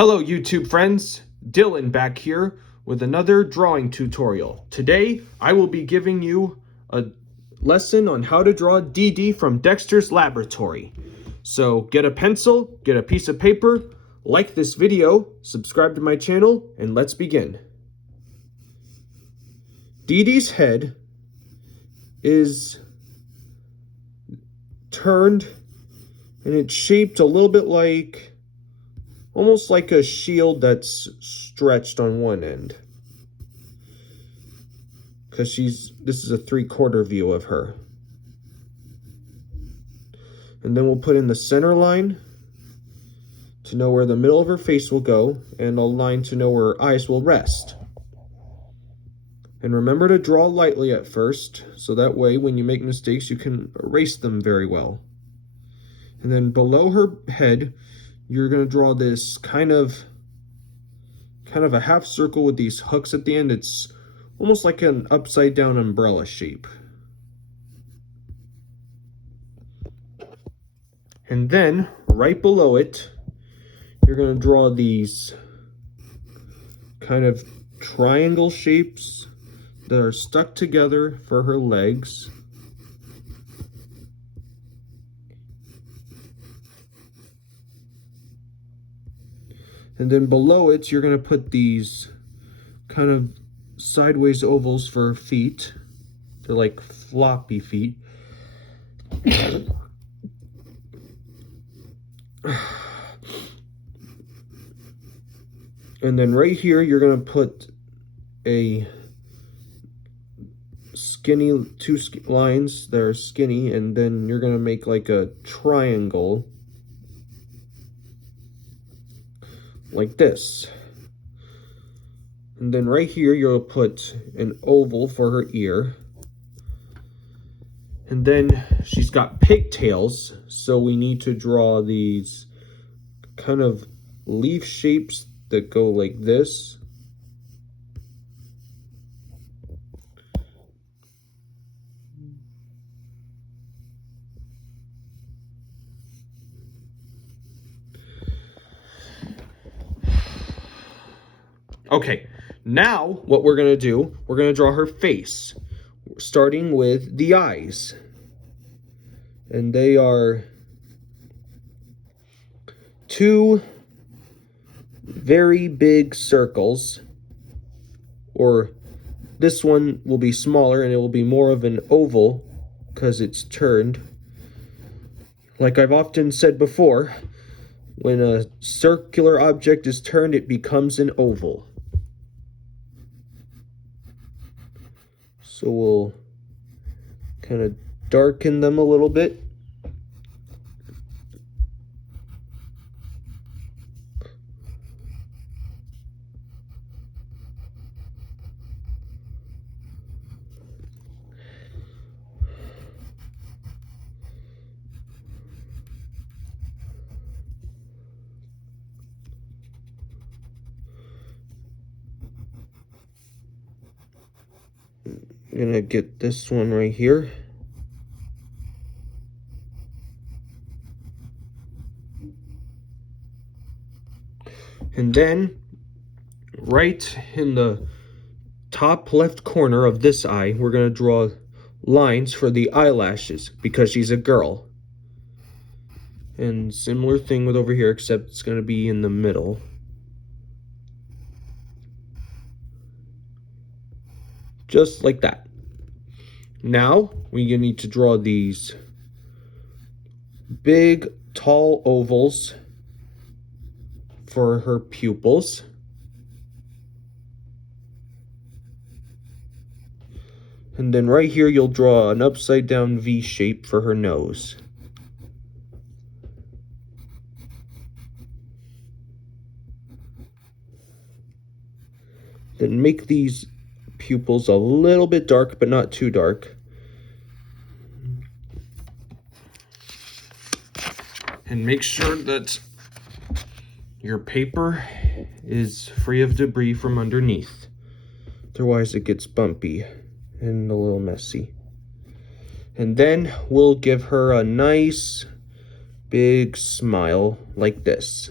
Hello YouTube friends, Dylan back here with another drawing tutorial. Today I will be giving you a lesson on how to draw Dee Dee from Dexter's laboratory. So get a pencil, get a piece of paper, like this video, subscribe to my channel, and let's begin. Dee Dee's head is turned and it's shaped a little bit like almost like a shield that's stretched on one end. Because this is a 3/4 view of her. And then we'll put in the center line to know where the middle of her face will go, and a line to know where her eyes will rest. And remember to draw lightly at first, so that way when you make mistakes you can erase them very well. And then below her head, you're going to draw this kind of a half circle with these hooks at the end. It's almost like an upside down umbrella shape. And then right below it, you're going to draw these kind of triangle shapes that are stuck together for her legs. And then below it, you're going to put these kind of sideways ovals for her feet. They're like floppy feet. And then right here, you're going to put a skinny, two lines that are skinny, and then you're going to make like a triangle like this. And then right here you'll put an oval for her ear. And then she's got pigtails, so we need to draw these kind of leaf shapes that go like this. Okay, now what we're going to do, we're going to draw her face, starting with the eyes. And they are two very big circles, or this one will be smaller and it will be more of an oval because it's turned. Like I've often said before, when a circular object is turned, it becomes an oval. So we'll kind of darken them a little bit. I'm gonna get this one right here. And then, right in the top left corner of this eye, we're gonna draw lines for the eyelashes because she's a girl. And similar thing with over here, except it's gonna be in the middle. Just like that. Now, we need to draw these big, tall ovals for her pupils. And then right here, you'll draw an upside down V shape for her nose. Then make these pupils a little bit dark, but not too dark. And make sure that your paper is free of debris from underneath. Otherwise it gets bumpy and a little messy. And then we'll give her a nice big smile like this.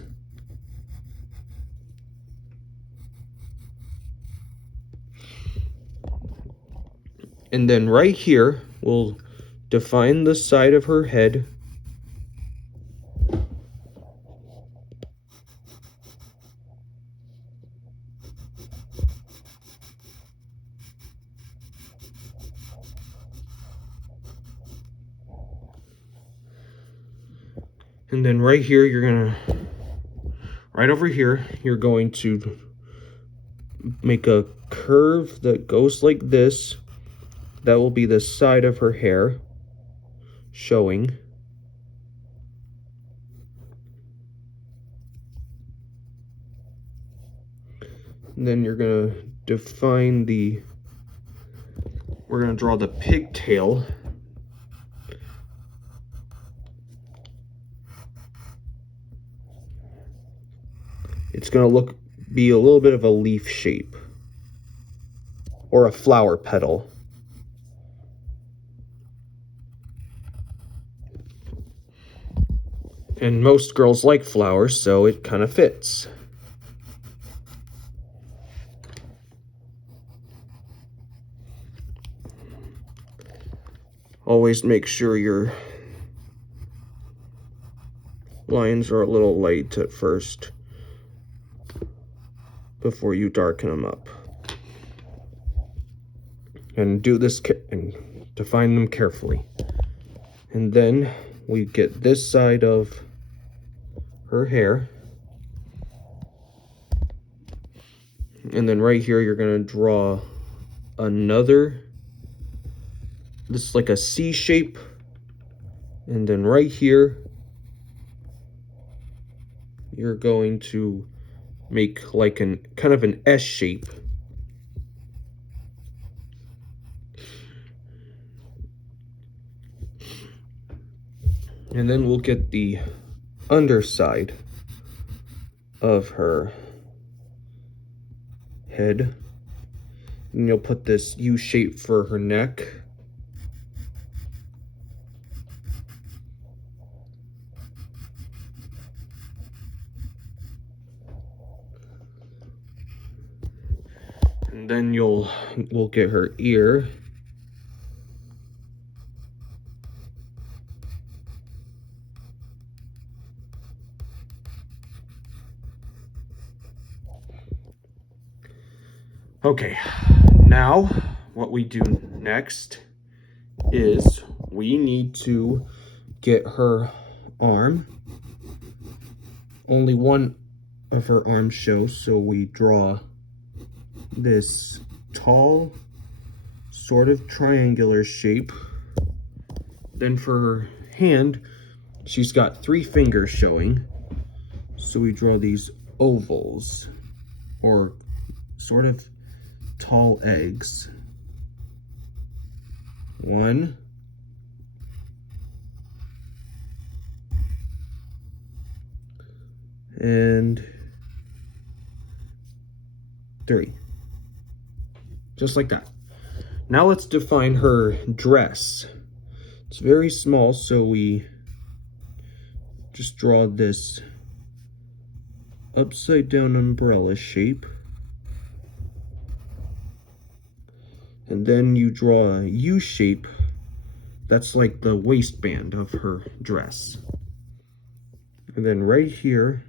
And then right here, we'll define the side of her head. And then right here, right over here, you're going to make a curve that goes like this. That will be the side of her hair showing. And then you're gonna define we're gonna draw the pigtail. It's gonna be a little bit of a leaf shape or a flower petal. And most girls like flowers, so it kind of fits. Always make sure your lines are a little light at first before you darken them up. And do this and define them carefully. And then we get this side of her hair. And then right here, you're gonna draw this is like a C shape. And then right here, you're going to make like kind of an S shape. And then we'll get the underside of her head. And you'll put this U shape for her neck. And then we'll get her ear. Okay, now what we do next is we need to get her arm. Only one of her arms shows, so we draw this tall, sort of triangular shape. Then for her hand, she's got 3 fingers showing, so we draw these ovals, or sort of tall eggs. 1, 3. Just like that. Now let's define her dress. It's very small, so we just draw this upside down umbrella shape. And then you draw a U shape. That's like the waistband of her dress. And then right here,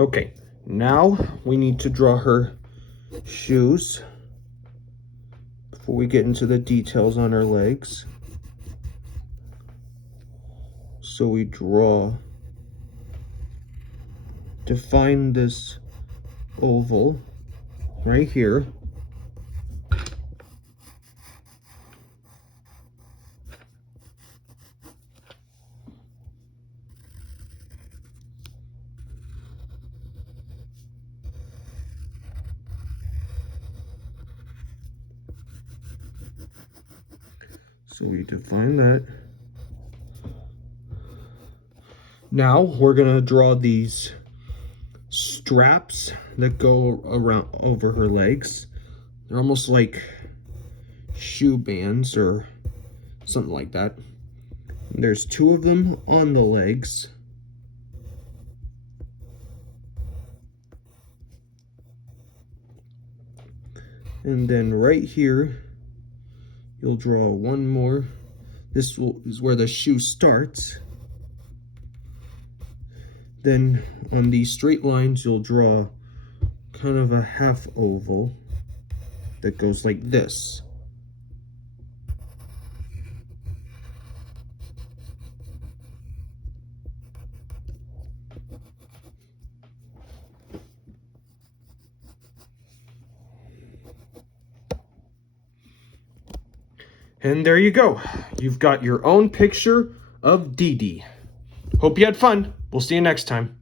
okay, now we need to draw her shoes before we get into the details on her legs. So we define this oval right here. So we define that. Now we're gonna draw these straps that go around over her legs. They're almost like shoe bands or something like that. And there's 2 of them on the legs. And then right here, you'll draw 1 more. This is where the shoe starts. Then on these straight lines, you'll draw kind of a half oval that goes like this. And there you go. You've got your own picture of Dee Dee. Hope you had fun. We'll see you next time.